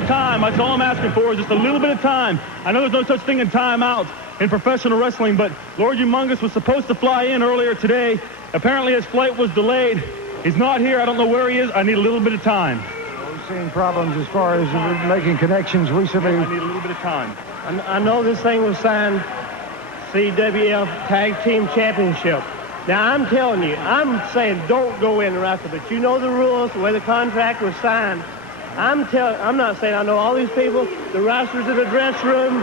Time. That's all I'm asking for is just a little bit of time. I know there's no such thing in timeout in professional wrestling, but Lord Humongus was supposed to fly in earlier today. Apparently his flight was delayed. He's not here. I don't know where he is. I need a little bit of time. We've seen problems as far as making connections recently. I need a little bit of time. I know this thing was signed CWF Tag Team Championship. Now, I'm telling you, I'm saying don't go in and wrestle, but you know the rules, the way the contract was signed. I'm not saying I know all these people. The wrestlers in the dress room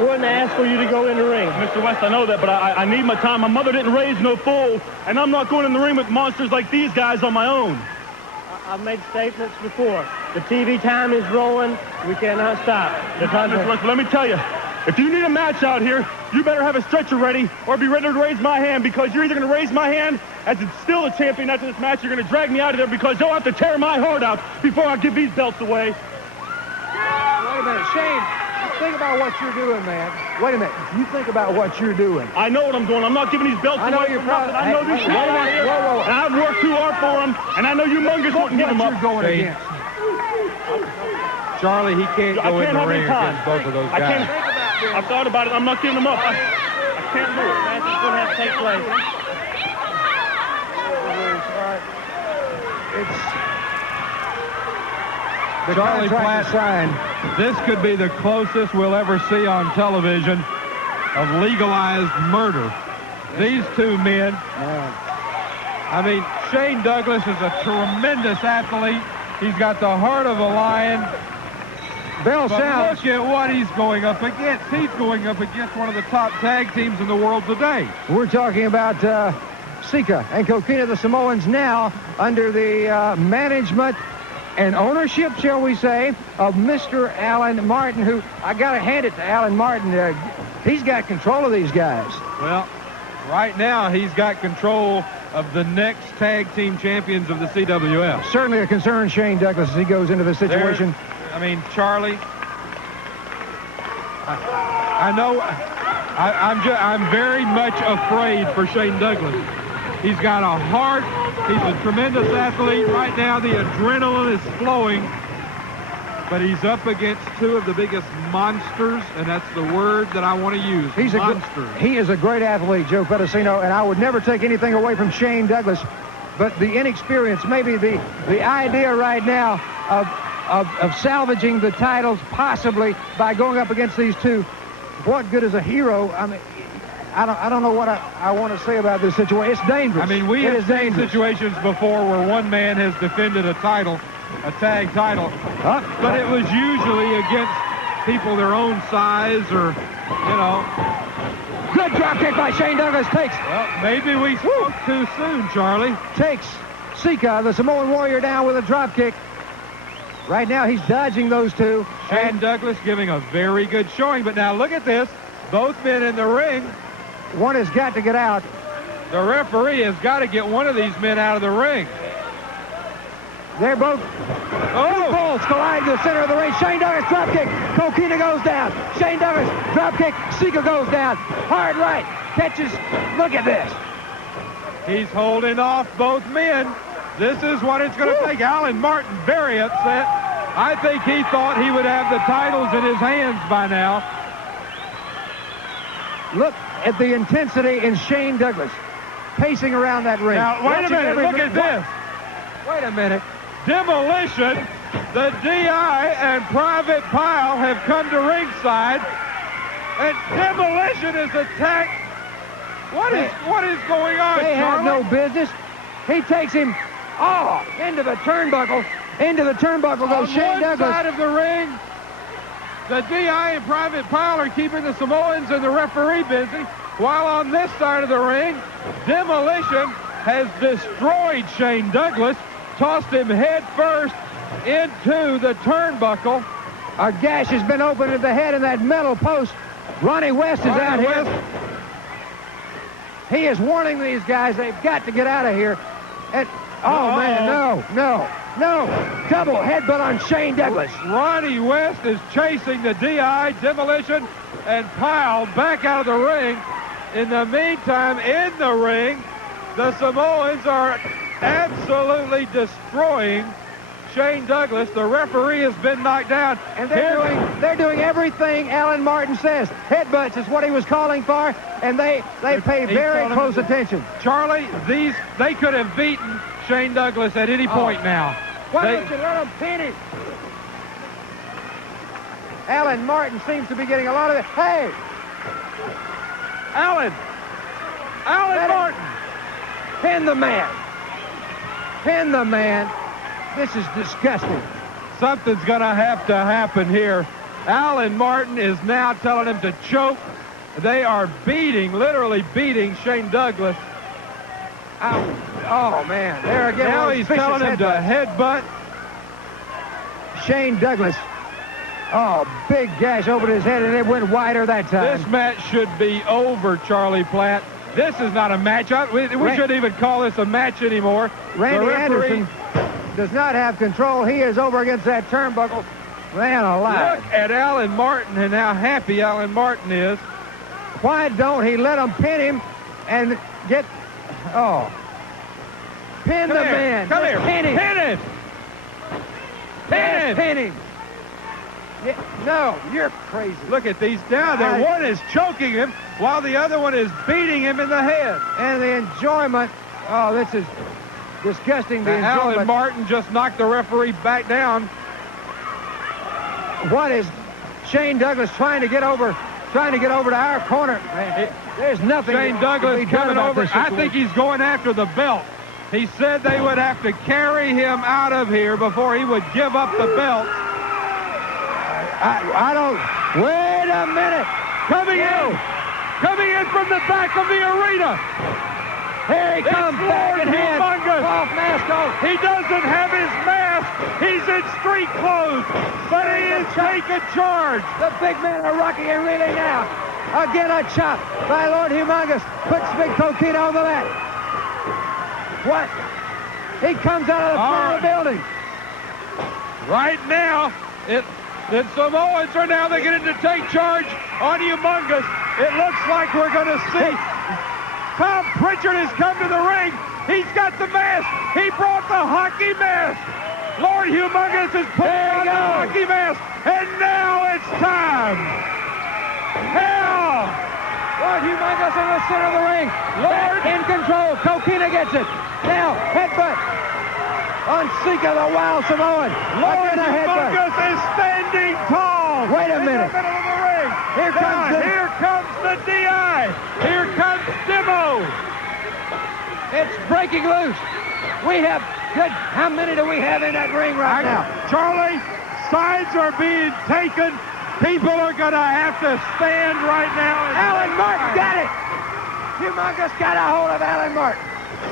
wouldn't ask for you to go in the ring. Mr. West, I know that, but I need my time. My mother didn't raise no fool, and I'm not going in the ring with monsters like these guys on my own. I've made statements before. The TV time is rolling. We cannot stop. Mr. West, let me tell you, if you need a match out here, you better have a stretcher ready or be ready to raise my hand, because you're either going to raise my hand as it's still the champion after this match, you're going to drag me out of there because you'll have to tear my heart out before I give these belts away. Wait a minute, Shane. Think about what you're doing, man. Wait a minute. You think about what you're doing. I know what I'm doing. I'm not giving these belts I know away you're for nothing. I know these people out here, whoa. and I've worked too hard for them, and I know Humongus wouldn't give them up. What you're going against. Charlie, he can't go in the ring against both of those guys. I've thought about it. I'm not giving them up. I can't do it. The match is going to have to take place. The Charlie contract is signed. This could be the closest we'll ever see on television of legalized murder. These two men, I mean, Shane Douglas is a tremendous athlete. He's got the heart of a lion. Bell But sounds. look at what he's going up against. He's going up against one of the top tag teams in the world today. We're talking about Sika and Coquina, the Samoans, now under the management and ownership, shall we say, of Mr. Alan Martin, who, I got to hand it to Alan Martin. He's got control of these guys. Well, right now he's got control of the next tag team champions of the CWF. Certainly a concern, Shane Douglas, as he goes into this situation. I mean, Charlie, I know I'm very much afraid for Shane Douglas. He's got a heart. He's a tremendous athlete. Right now, the adrenaline is flowing. But he's up against two of the biggest monsters, and that's the word that I want to use, monsters. He is a great athlete, Joe Pedicino, and I would never take anything away from Shane Douglas. But the inexperience, maybe the idea right now of salvaging the titles possibly by going up against these two, what good is a hero? I mean, I don't know what I want to say about this situation. It's dangerous. I mean, we have seen situations before where one man has defended a title, a tag title, but it was usually against people their own size or, you know. Good drop kick by Shane Douglas. Takes. Well, maybe we spoke too soon, Charlie. Takes Sika, the Samoan warrior, down with a drop kick. Right now, he's dodging those two. Shane Douglas giving a very good showing, but now look at this. Both men in the ring. One has got to get out. The referee has got to get one of these men out of the ring. They're both. Oh! Bulls collide in the center of the ring. Shane Douglas drop kick. Coquina goes down. Shane Douglas drop kick. Sika goes down. Hard right. Catches. Look at this. He's holding off both men. This is what it's going to take. Alan Martin very upset. I think he thought he would have the titles in his hands by now. Look at the intensity in Shane Douglas pacing around that ring. Now, wait a minute. Look at this. Wait a minute. Demolition, the DI, and Private Pyle have come to ringside, and Demolition is attacked. What is going on, They have Charlie? no business. He takes him into the turnbuckle. Into the turnbuckle goes Shane On one Douglas. side of the ring, the DI and Private Pyle are keeping the Samoans and the referee busy, while on this side of the ring, Demolition has destroyed Shane Douglas, tossed him head first into the turnbuckle. A gash has been opened at the head of that metal post. Ronnie West is out here. He is warning these guys they've got to get out of here. And man, no. Double headbutt on Shane Douglas. Ronnie West is chasing the DI, Demolition, and Pyle back out of the ring. In the meantime, in the ring, the Samoans are absolutely destroying Shane Douglas. The referee has been knocked down. And they're doing everything Alan Martin says. Headbutts is what he was calling for, and they pay very close attention. Charlie, they could have beaten Shane Douglas at any point now. Why don't you let them pin him? Alan Martin seems to be getting a lot of it. Hey! Alan Martin! Pin the man. Pin the man. This is disgusting. Something's going to have to happen here. Alan Martin is now telling him to choke. They are literally beating Shane Douglas. Oh, man. There again. Now he's telling him to headbutt. Shane Douglas. Oh, big gash over his head, and it went wider that time. This match should be over, Charlie Platt. This is not a match. We shouldn't even call this a match anymore. Randy Anderson does not have control. He is over against that turnbuckle. Man alive. Look at Alan Martin and how happy Alan Martin is. Why don't he let him pin him and get... Oh. Pin the man. Come here. Pin him. Pin him. Pin him. Pin him. Yeah, no, you're crazy. Look at these down there. One is choking him while the other one is beating him in the head. And the enjoyment. Oh, this is disgusting. The enjoyment. Alan Martin just knocked the referee back down. What is Shane Douglas trying to get over to our corner? Man, there's nothing. Shane Douglas coming over. I think he's going after the belt. He said they would have to carry him out of here before he would give up the belt. I don't... Wait a minute. Coming in from the back of the arena. Here he comes. Lord Humongus. Off mask off. He doesn't have his mask. He's in street clothes, but he is taking charge. The big men are rocking and reeling now. Again, a chop by Lord Humongus. Puts Big Coquina over that. What? He comes out of the front of the building. Right now, the Samoans are now beginning to take charge on Humongus. It looks like we're going to see. Tom Pritchard has come to the ring. He's got the mask. He brought the hockey mask. Lord Humongus is putting on the hockey mask. And now it's time. Hell! Lord Humongus in the center of the ring. Lord in control. Coquina gets it. Now, headbutt on Sika, the wild Samoan. Lord Humongus is standing tall. Wait a minute. In the middle of the ring. Here comes the DI. Here comes Demo. It's breaking loose. We have good. How many do we have in that ring right now? Charlie, sides are being taken. People are going to have to stand right now. Alan Martin got it. Humongus got a hold of Alan Martin.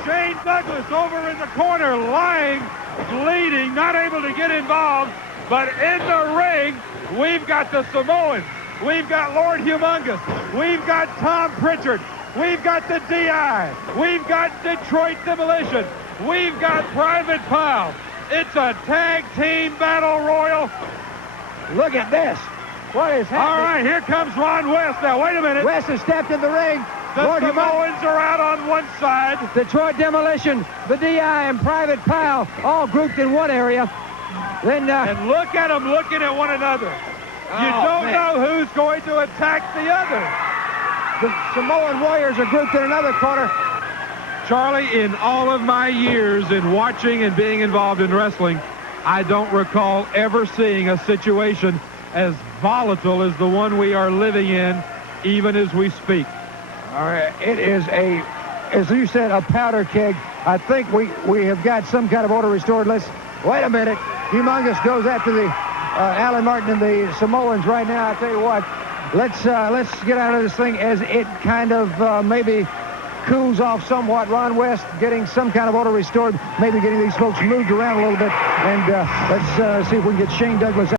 Shane Douglas over in the corner, lying, bleeding, not able to get involved. But in the ring, we've got the Samoans. We've got Lord Humongus. We've got Tom Pritchard. We've got the DI. We've got Detroit Demolition. We've got Private Pyle. It's a tag team battle royal. Look at this. What is happening? All right, here comes Ron West. Now, wait a minute. West has stepped in the ring. The Samoans are out on one side. Detroit Demolition, the DI, and Private Pyle all grouped in one area. Then and look at them looking at one another. You don't know who's going to attack the other. The Samoan Warriors are grouped in another corner. Charlie, in all of my years in watching and being involved in wrestling, I don't recall ever seeing a situation as volatile as the one we are living in, even as we speak. All right, it is as you said, a powder keg. I think we have got some kind of order restored. Wait a minute. Humongus goes after the Alan Martin and the Samoans right now. I tell you what, let's get out of this thing as it kind of maybe cools off somewhat. Ron West getting some kind of order restored, maybe getting these folks moved around a little bit, and let's see if we can get Shane Douglas out.